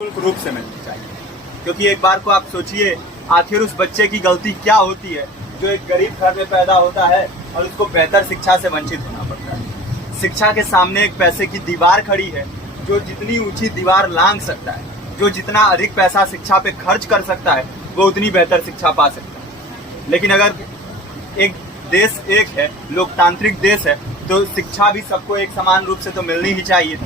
निःशुल्क रूप से मिलनी चाहिए। क्योंकि एक बार को आप सोचिए, आखिर उस बच्चे की गलती क्या होती है जो एक गरीब घर में पैदा होता है और उसको बेहतर शिक्षा से वंचित होना पड़ता है। शिक्षा के सामने एक पैसे की दीवार खड़ी है, जो जितनी ऊंची दीवार लांघ सकता है, जो जितना अधिक पैसा शिक्षा पे खर्च कर सकता है, वो उतनी बेहतर शिक्षा पा सकता है। लेकिन अगर एक देश एक है, लोकतांत्रिक देश है, तो शिक्षा भी सबको एक समान रूप से तो मिलनी ही चाहिए।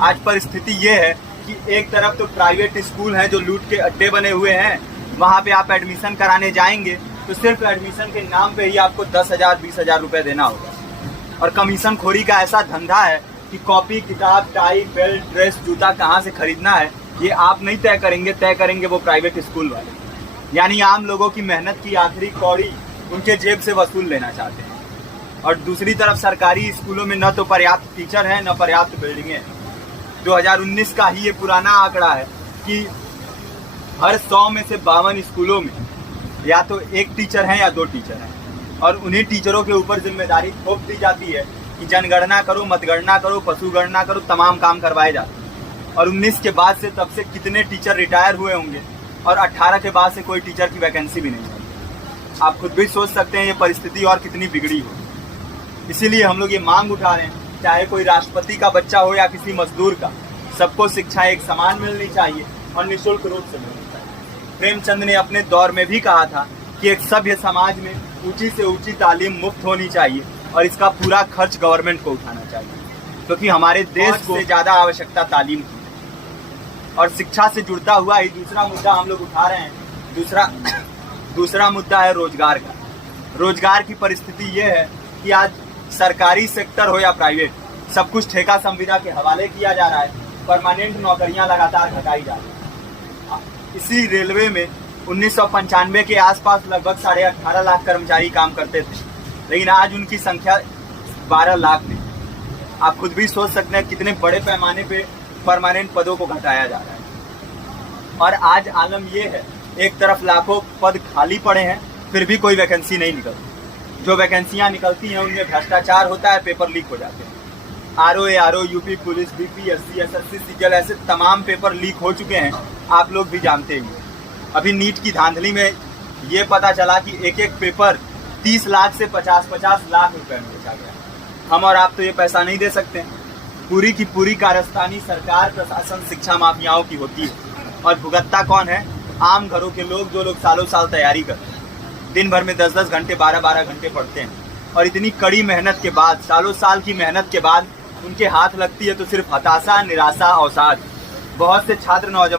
आज परिस्थिति ये है कि एक तरफ तो प्राइवेट स्कूल हैं जो लूट के अड्डे बने हुए हैं, वहाँ पे आप एडमिशन कराने जाएंगे तो सिर्फ एडमिशन के नाम पे ही आपको 10,000 20,000 रुपए देना होगा। और कमीशन खोरी का ऐसा धंधा है कि कॉपी, किताब, टाई, बेल्ट, ड्रेस, जूता कहाँ से खरीदना है ये आप नहीं तय करेंगे वो प्राइवेट स्कूल वाले। यानी आम लोगों की मेहनत की आखिरी कौड़ी उनके जेब से वसूल लेना चाहते हैं। और दूसरी तरफ सरकारी स्कूलों में न तो पर्याप्त टीचर हैं, न पर्याप्त बिल्डिंगें हैं। 2019 का ही ये पुराना आंकड़ा है कि हर 100 में से 52 स्कूलों में या तो एक टीचर है या 2 टीचर हैं। और उन्हीं टीचरों के ऊपर जिम्मेदारी थोप दी जाती है कि जनगणना करो, मतगणना करो, पशुगणना करो, तमाम काम करवाए जाते हैं। और 19 के बाद से तब से कितने टीचर रिटायर हुए होंगे और 18 के बाद से कोई टीचर की वैकेंसी भी नहीं है। आप खुद भी सोच सकते हैं ये परिस्थिति और कितनी बिगड़ी हो। इसीलिए हम लोग ये मांग उठा रहे हैं, चाहे कोई राष्ट्रपति का बच्चा हो या किसी मजदूर का, सबको शिक्षा एक समान मिलनी चाहिए और निःशुल्क रूप से मिलनी चाहिए। प्रेमचंद ने अपने दौर में भी कहा था कि एक सभ्य समाज में ऊंची से ऊंची तालीम मुफ्त होनी चाहिए और इसका पूरा खर्च गवर्नमेंट को उठाना चाहिए, क्योंकि हमारे देश को ज्यादा आवश्यकता तालीम की है। और शिक्षा से जुड़ता हुआ ही दूसरा मुद्दा हम लोग उठा रहे हैं। दूसरा मुद्दा है रोजगार का। रोजगार की परिस्थिति ये है कि आज सरकारी सेक्टर हो या प्राइवेट, सब कुछ ठेका संविदा के हवाले किया जा रहा है। परमानेंट नौकरियां लगातार घटाई जा रही हैं। इसी रेलवे में 1995 के आसपास लगभग 18.5 लाख कर्मचारी काम करते थे, लेकिन आज उनकी संख्या 12 लाख थी। आप खुद भी सोच सकते हैं कितने बड़े पैमाने पे परमानेंट पदों को घटाया जा रहा है। और आज आलम ये है, एक तरफ लाखों पद खाली पड़े हैं, फिर भी कोई वैकेंसी नहीं निकलती। जो वैकेंसियां निकलती हैं उनमें भ्रष्टाचार होता है, पेपर लीक हो जाते हैं। RO, UP police, BPSC, SSC, CGL, ऐसे तमाम पेपर लीक हो चुके हैं, आप लोग भी जानते ही। अभी नीट की धांधली में ये पता चला कि एक एक पेपर 30 लाख से 50-50 लाख रुपए में बेचा गया। हम और आप तो ये पैसा नहीं दे सकते। पूरी की पूरी कारस्तानी सरकार, प्रशासन, शिक्षा माफियाओं की होती है। और भुगतता कौन है? आम घरों के लोग, जो लोग सालों साल तैयारी करते हैं, दिन भर में 10-10 घंटे, 12-12 घंटे पढ़ते हैं। और इतनी कड़ी मेहनत के बाद, सालों साल की मेहनत के बाद उनके हाथ लगती है तो सिर्फ हताशा, निराशा, अवसाद। बहुत से छात्र, नौजवान